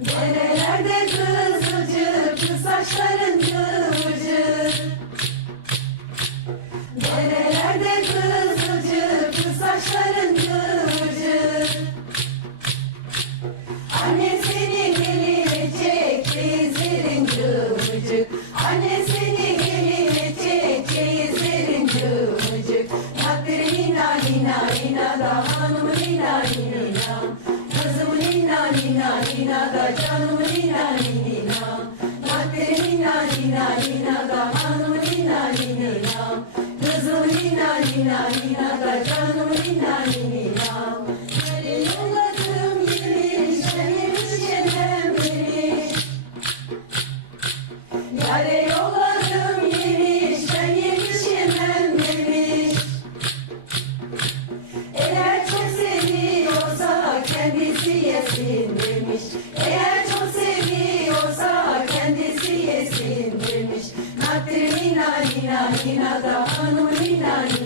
Nerelerde kızılcık, kız saçların kıvırcık? Nerelerde kızılcık, kız saçların kıvırcık? Anne seni gelecek, çeyizlerin kıvırcık. Anne seni gelecek, çeyizlerin kıvırcık. Nina nina nina da hanım nina Kızım गजाननी nina da da da da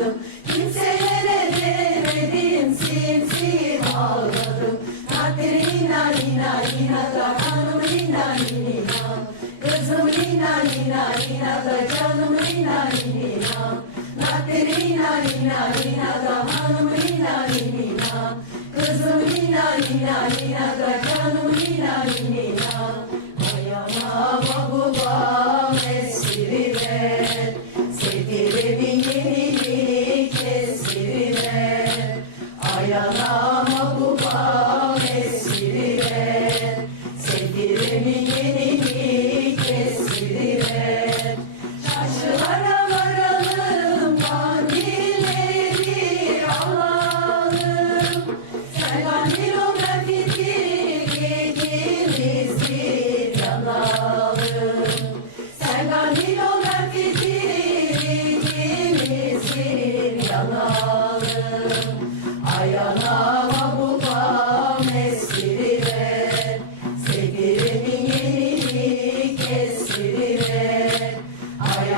ağladım Kimselere vermedim simsiyim ağladım Nadir nina nina nina da hanım nina nina Kızım nina nina nina da canım nina nina Nadir nina nina nina da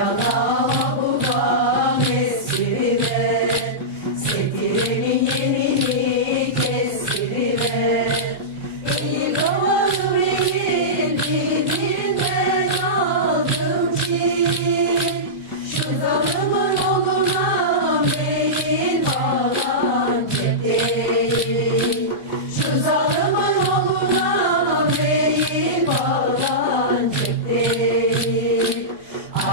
babam